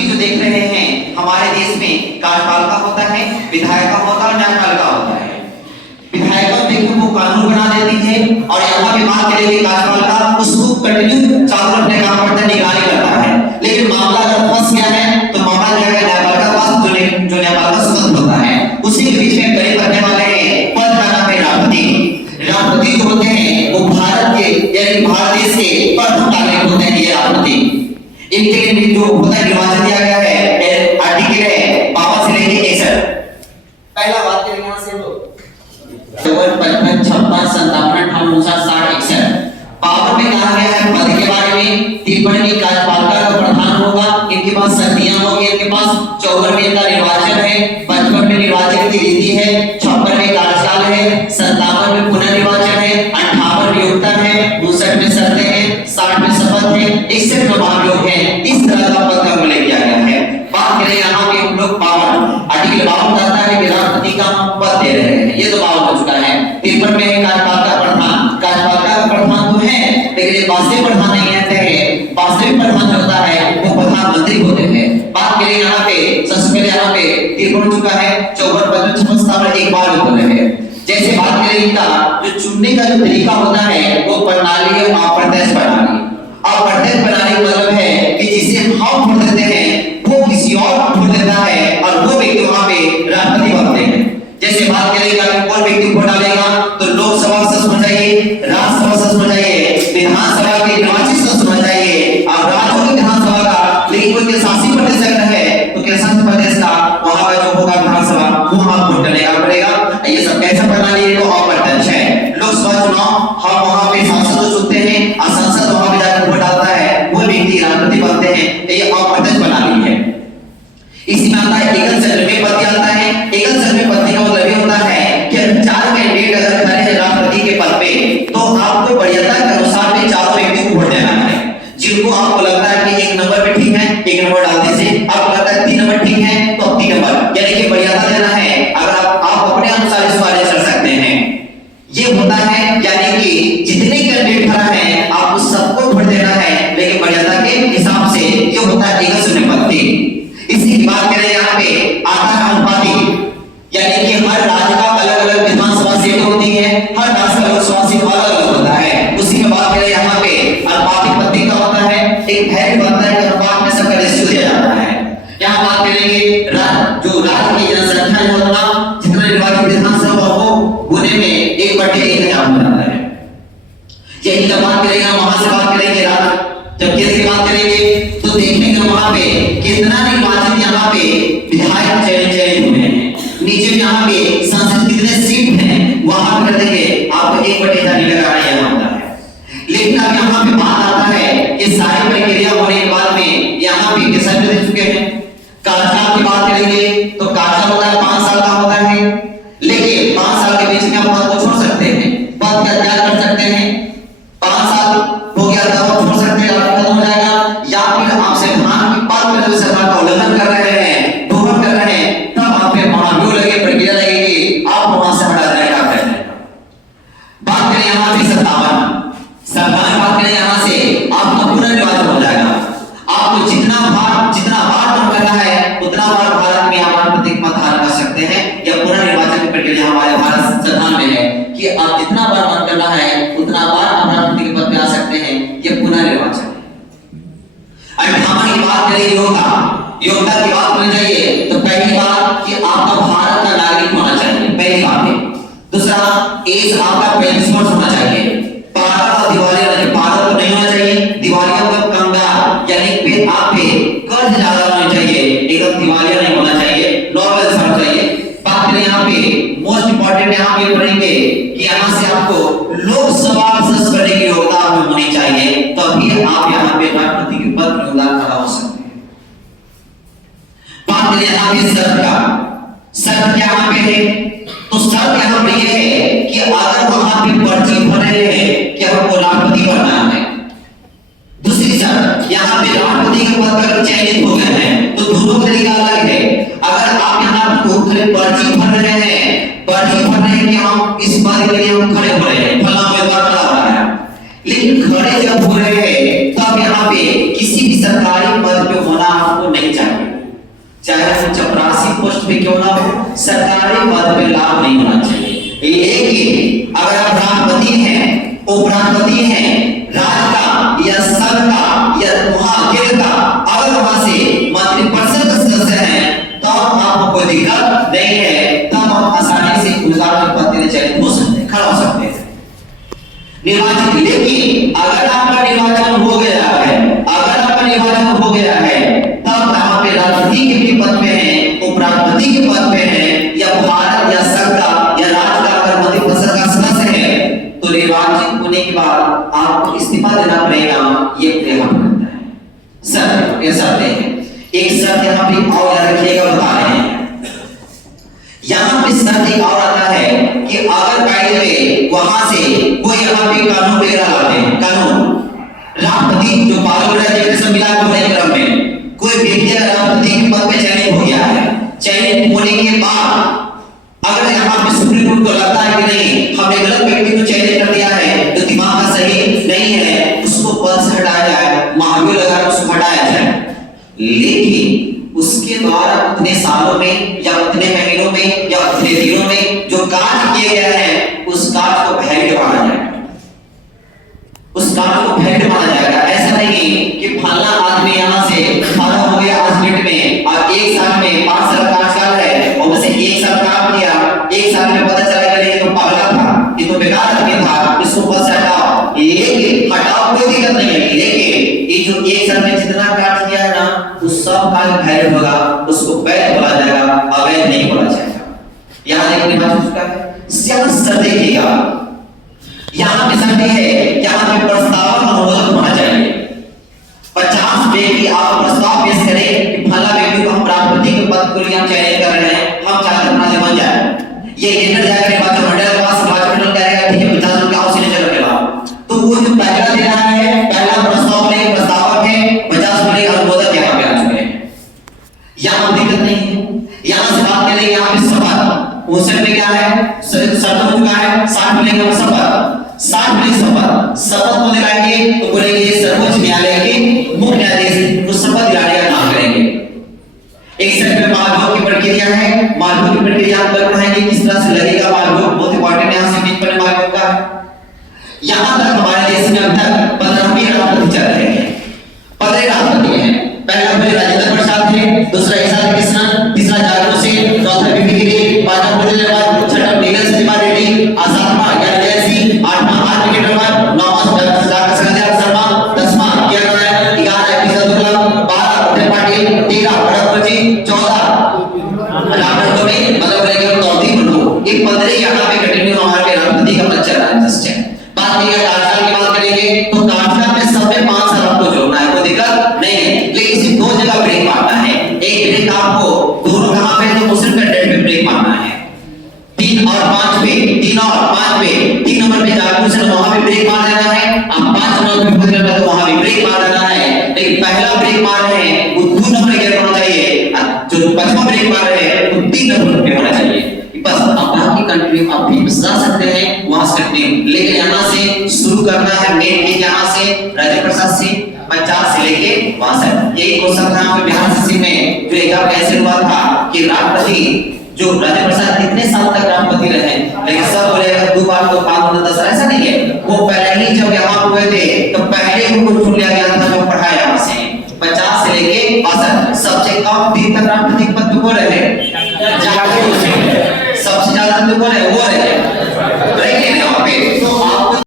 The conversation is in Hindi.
राष्ट्रपति जो देख रहे हैं हमारे देश में कार्यपालिका होता है, विधायिका होता है और न्यायपालिका होता है। विधायिका देखो वो कानून बना देती है और यहाँ पे बात करेंगे कार्यपालिका उसको कंटिन्यू चालू रखने का काम करता है, निगरानी करता है। लेकिन मामला अगर फंस गया है तो मामला जो है न्यायपालिका पास जो न्यायपालिका स्वतंत्र होता है, उसी के बीच में करीब करने वाले हैं पद का नाम है राष्ट्रपति। राष्ट्रपति जो होते हैं वो भारत के यानी भारत देश के प्रथम नागरिक होते हैं ये राष्ट्रपति। इनके लिए जो होता है निर्वाचन दिया गया है आर्टिकल है 52 से लेके 61। पहला बात करेंगे यहां से लोग 55 56 57 58 60 61 पावर में कहा गया है पद के बारे में 53 की कार्यपालिका का प्रधान होगा, इनके पास शक्तियां होंगी, इनके पास 54 में इनका निर्वाचन है, 55 में निर्वाचन की रीति है, 56 में कार्यकाल है, 57 में पुनर्निर्वाचन है, 58 में नियुक्ता है, 59 में शर्तें हैं, 60 में शपथ है, 61 में महाभियोग है। इस तरह का पद का उल्लेख किया गया है। बात करें यहाँ पे हम लोग पावर आर्टिकल 52 कहता है कि राष्ट्रपति का हम पद दे रहे हैं, ये तो 52 हो चुका है। 53 में कार्यपालिका प्रधान, कार्यपालिका का प्रधान तो है लेकिन ये वास्तविक प्रधान नहीं रहते हैं, वास्तविक प्रधान होता है वो प्रधानमंत्री होते हैं। बात करें यहाँ पे सबसे पहले यहाँ पे 53 हो चुका है, 54 55 57 एक बार होते हैं। जैसे बात करें इनका जो चुनने का जो तरीका होता है वो प्रणाली है अप्रत्यक्ष प्रणाली। अप्रत्यक्ष प्रणाली मतलब है कि जिसे हम वोट देते हैं वो किसी और को वोट देता है और वो व्यक्ति वहां पे राष्ट्रपति बनते हैं। जैसे बात करेंगे कि कौन व्यक्ति वोट डालेगा तो लोकसभा से समझ जाइए, राज्यसभा से समझ जाइए, विधानसभा के निर्वाचित से समझ जाइए, और राज्यों की विधानसभा का लेकिन कोई शासी प्रदेश अगर है तो शासी प्रदेश का वहां का जो होगा विधानसभा वहां वोट डालेगा पड़ेगा। ये सब कैसा प्रणाली है तो अप्रत्यक्ष है। लोकसभा चुनाव हम वहां पे सांसद चुनते हैं और संसद वहां पे जाकर वोट डालता है, वो व्यक्ति राष्ट्रपति बनते हैं। ये अप्रत्यक्ष प्रणाली है। इसी में आता है एकल सर्वे पद्धति आता है। एकल सर्वे पद्धति का मतलब ये होता है कि 4 कैंडिडेट अगर खड़े हैं राष्ट्रपति के पद पे तो आपको वरीयता के अनुसार में चारों व्यक्ति को वोट देना है। जिनको आपको लगता है कि 1 नंबर पे ठीक है 1 नंबर डालने से, आपको लगता है 3 नंबर ठीक है तो 3 नंबर, यानी कि वरीयता देना है। अगर आप अपने अनुसार इसको अरेंज कर सकते हैं। ये होता है यानी कि जितने कैंडिडेट खड़ा है आपको सबको वोट देना है लेकिन वरीयता के हिसाब से। ये होता है एकल सर्वे पद्धति। इसी की बात करें यहाँ पे आता है अनुपातिक, यानी कि हर राज्य का अलग-अलग विधानसभा सीट होती है, हर राज्य का लोकसभा सीट अलग-अलग होता है। उसी में बात करें यहाँ पे अनुपातिक पद्धति का होता है। एक वैल्यू बनता है कि अनुपात में सबका रेशियो दिया जाता है। यहाँ बात करेंगे जो राज्य की जनसंख्या है उतना जितना निर्वाचित विधानसभा हो होने में 1/1000 हो जाता है। यही जब बात करेंगे वहां से बात करेंगे जब केंद्र की बात करेंगे तो देखेंगे वहां पे कितना निर्वाचित यहाँ पे विधायक चयनित हुए हैं। नीचे यहाँ पे संसद कितने सीट हैं वहां कर देंगे आपको 1/1000 लगाना यहाँ होता है। लेकिन अब यहाँ पे बात आता है कि सारी प्रक्रिया होने के बाद में यहाँ पे किस साल दे चुके हैं। कार्यकाल की बात करेंगे तो कार्यकाल होता है 5 साल का होता है, लेकिन 5 साल के बीच में आप पद को छोड़ सकते हैं। पद का त्याग कर सकते हैं, 5 साल हो गया तब आप छोड़ सकते हैं, आपका खत्म हो जाएगा। या फिर आप संविधान की पद में जो सरकार का उल्लंघन कर रहे हैं, दोहन कर रहे हैं, तब आप पे महाभियोग लगे, प्रक्रिया लगेगी, आप वहां से हटा जाएगा। बात करें यहाँ पे 57 बात करें यहाँ से आपका पुनर्निर्वाचन हो जाएगा। आपको जितना बार मन करना है उतना बार भारत में आप राष्ट्रपति पद धारण कर सकते हैं। या पुनर्निर्वाचन की प्रक्रिया हमारे भारत संविधान में है कि आप जितना बार मन करना है उतना बार आप राष्ट्रपति के पद पे आ सकते हैं। ये पुनर्निर्वाचन है। 58 की बात करें योग्यता की बात करनी चाहिए तो पहली बात कि आपका भारत का नागरिक होना चाहिए, पहली बात है। दूसरा एज आपका 35 वर्ष होना चाहिए। पारद नहीं होना चाहिए। दिवालिया मतलब कंगाल यानी पे आप पे कर्ज ज्यादा होना चाहिए, एकदम दिवालिया नहीं होना चाहिए, नॉर्मल होना चाहिए। बात करें यहाँ पे मोस्ट इंपोर्टेंट यहाँ पे पढ़ेंगे कि यहाँ से आपको लोकसभा सदस्य बनने की योग्यता होनी चाहिए, तभी आप यहाँ पे राष्ट्रपति के पद पर खड़ा हो सकते हैं। बात करें यहाँ पे शर्त क्या यहाँ पे है तो शर्त यहाँ पे ये है कि अगर वहां पे पर्ची भर रहे हैं कि हमको राष्ट्रपति बनना है। दूसरी शर्त यहाँ पे राष्ट्रपति के पद पर चयनित हो गए हैं तो दोनों तरीका अलग है। अगर आप यहाँ पर्ची भर रहे हैं कि हम इस पद के लिए हम खड़े हो रहे हैं, फला उम्मीदवार खड़ा हो रहा है, लेकिन खड़े जब हो रहे हैं तब यहाँ पे किसी भी सरकारी पद पे होना आपको नहीं चाहिए। पे क्यों ना हो, सरकारी पद पे लाभ नहीं होना चाहिए। लेकिन अगर आप राष्ट्रपति हैं, उपराष्ट्रपति हैं, राज्य का या संघ का या महाकेंद्र का, अगर वहां से मंत्रिपरिषद का सदस्य हैं, तब आपको कोई दिक्कत नहीं है, तब आप आसानी से गुजरात के पद के लिए चयनित हो सकते हैं, खड़ा हो सकते हैं निर्वाचित। लेकिन अगर आपका निर्वाचन हो गया है, अगर आपका निर्वाचन हो गया है, तब यहाँ पे राष्ट्रपति के भी पद पे हैं, उपराष्ट्रपति के पद पे हैं, या भारत या संघ का या राज्य का अगर मंत्रिपरिषद का सदस्य है, तो निर्वाचित होने के बाद आपको इस्तीफा देना पड़ेगा। ये यहाँ पर रहता है शर्त, ये शर्त है। एक शर्त यहाँ पे और याद रखिएगा, बता रहे हैं यहाँ पे शर्त एक और आता है कि अगर कायदे में वहां से कोई यहाँ पे कानून वगैरह लाते हैं, कानून राष्ट्रपति जो पार्लियामेंट सब मिला के क्रम में कोई व्यक्ति अगर राष्ट्रपति के पद पे चयनित हो गया है, चयनित होने के बाद अगर यहाँ पे सुप्रीम कोर्ट को लगता है कि नहीं हमने गलत व्यक्ति को चयनित कर दिया है, जो दिमाग का सही नहीं है, उसको पद से हटाया जाए, महाभियोग लगाकर उसको हटाया जाए। लेकिन उसके द्वारा उतने सालों में या उतने महीनों में या उतने दिनों में जो कार्य किए गए हैं, उस कार्य को वैलिड माना जाएगा, उस कार्य को वैलिड माना जाएगा। ऐसा नहीं कि फलाना आदमी यहाँ से फारा हो गया आज डेट में और एक साल में 5 साल कार्यकाल है और उसे एक साल काम किया, एक साल में पता चला कि ये तो पागल था, ये तो बेकार आदमी था, इसको पद से हटाओ। लेकिन हटाओ कोई दिक्कत नहीं है, लेकिन ये जो एक साल में जितना कार्य किया है ना, उस सब कार्य वैलिड होगा, उसको वैध बोला जाएगा, अवैध नहीं बोला जाएगा। यहाँ देखने बात उसका है, देखिएगा यहाँ पे शर्त है, यहाँ पे प्रस्ताव अनुमोदन होना चाहिए। 50 व्यक्ति आप प्रस्ताव पेश करें कि फला व्यक्ति को हम राष्ट्रपति के पद के लिए हम चयनित कर रहे हैं, हम चाहते हैं अपना बन जाए। ये लेटर जाएगा निर्वाचन मंडल के पास, निर्वाचन मंडल कहेगा ठीक है 50 लोग आओ सिग्नेचर करने वाला, तो वो जो पहला दे रहा है, पहला प्रस्ताव में प्रस्तावक है, 50 मिले अनुमोदन यहाँ पे आ चुके हैं, यहाँ दिक्कत नहीं है। यहाँ से बात करेंगे यहाँ पे शपथ, वो में क्या है शब्द हो चुका है, 60 मिलेंगे हम शपथ, 60 मिले शपथ, शपथ को दिलाएंगे तो बोलेंगे सर्वोच्च न्यायालय के मुख्य न्यायाधीश को शपथ दिलाने का काम करेंगे। एक सेकंड में मालभोग की प्रक्रिया है, मालभोग की प्रक्रिया आप कर पढ़ाएंगे किस तरह से लगेगा मालभोग, बहुत इंपॉर्टेंट है। यहाँ से बीच पर मालभोग का यहाँ तक हमारे देश में अब तक 15वीं राष्ट्रपति चल रहे हैं, 15 राष्ट्रपति हैं। पहला पहले राजेंद्र प्रसाद थे, दूसरा ईसाक कृष्णन, तीसरा जागरूक सिंह, चौथा बीपी गिरी, पांचवा पुरंदेश्वर, छठा नीलम सिंह रेड्डी, सातवां ज्ञानजय सिंह, आठवां आर विकेटवर, नौवां डॉक्टर संजय शर्मा, 10वां क्या नाम है 11 किशोर दुर्लभ, 12 उदय पाटिल, 13 भरत जी, 14 रामचंद्र में मतलब लेकर तौती बनो। ये 15 यहाँ पे कंटिन्यू हमारे राष्ट्रपति का पद चल रहा है जस्ट है। बात करेंगे कार्यकाल की बात करेंगे तो कार्यकाल में सब में 5 साल आपको जोड़ना है, कोई दिक्कत नहीं है। लेकिन इसी 2 जगह ब्रेक मारना है, एक ब्रेक आपको दोनों कहां पे तो मुस्लिम कंटेंट पे ब्रेक मारना है, 3 और 5 पे, 3 और 5 पे, 3 नंबर पे जागरूक से वहां पे ब्रेक मार देना है, अब 5 नंबर पे पुत्र पे तो वहां भी ब्रेक मार देना है। लेकिन पहला ब्रेक मार रहे हैं वो 2 नंबर के होना चाहिए, जो 5वां ब्रेक मार रहे हैं वो 3 नंबर पे होना चाहिए। बस अब बाकी कंटिन्यू आप भी जा सकते हैं वहां से कंटिन्यू, लेकिन यहां से शुरू करना है मेन के यहां से राजेंद्र प्रसाद से 50 से लेके वहां से। यही क्वेश्चन था हमारे बिहार सीसी में जो एग्जाम कैसे हुआ था कि राष्ट्रपति जो राजेंद्र प्रसाद कितने साल तक राष्ट्रपति रहे, लेकिन सब बोले 2 बार तो 5 10 ऐसा नहीं है। वो पहले ही जब यहाँ हुए थे तो पहले उनको चुन लिया गया था जो पढ़ाया यहाँ से 50 से लेके 62 सबसे कम दिन तक राष्ट्रपति पद पे रहे।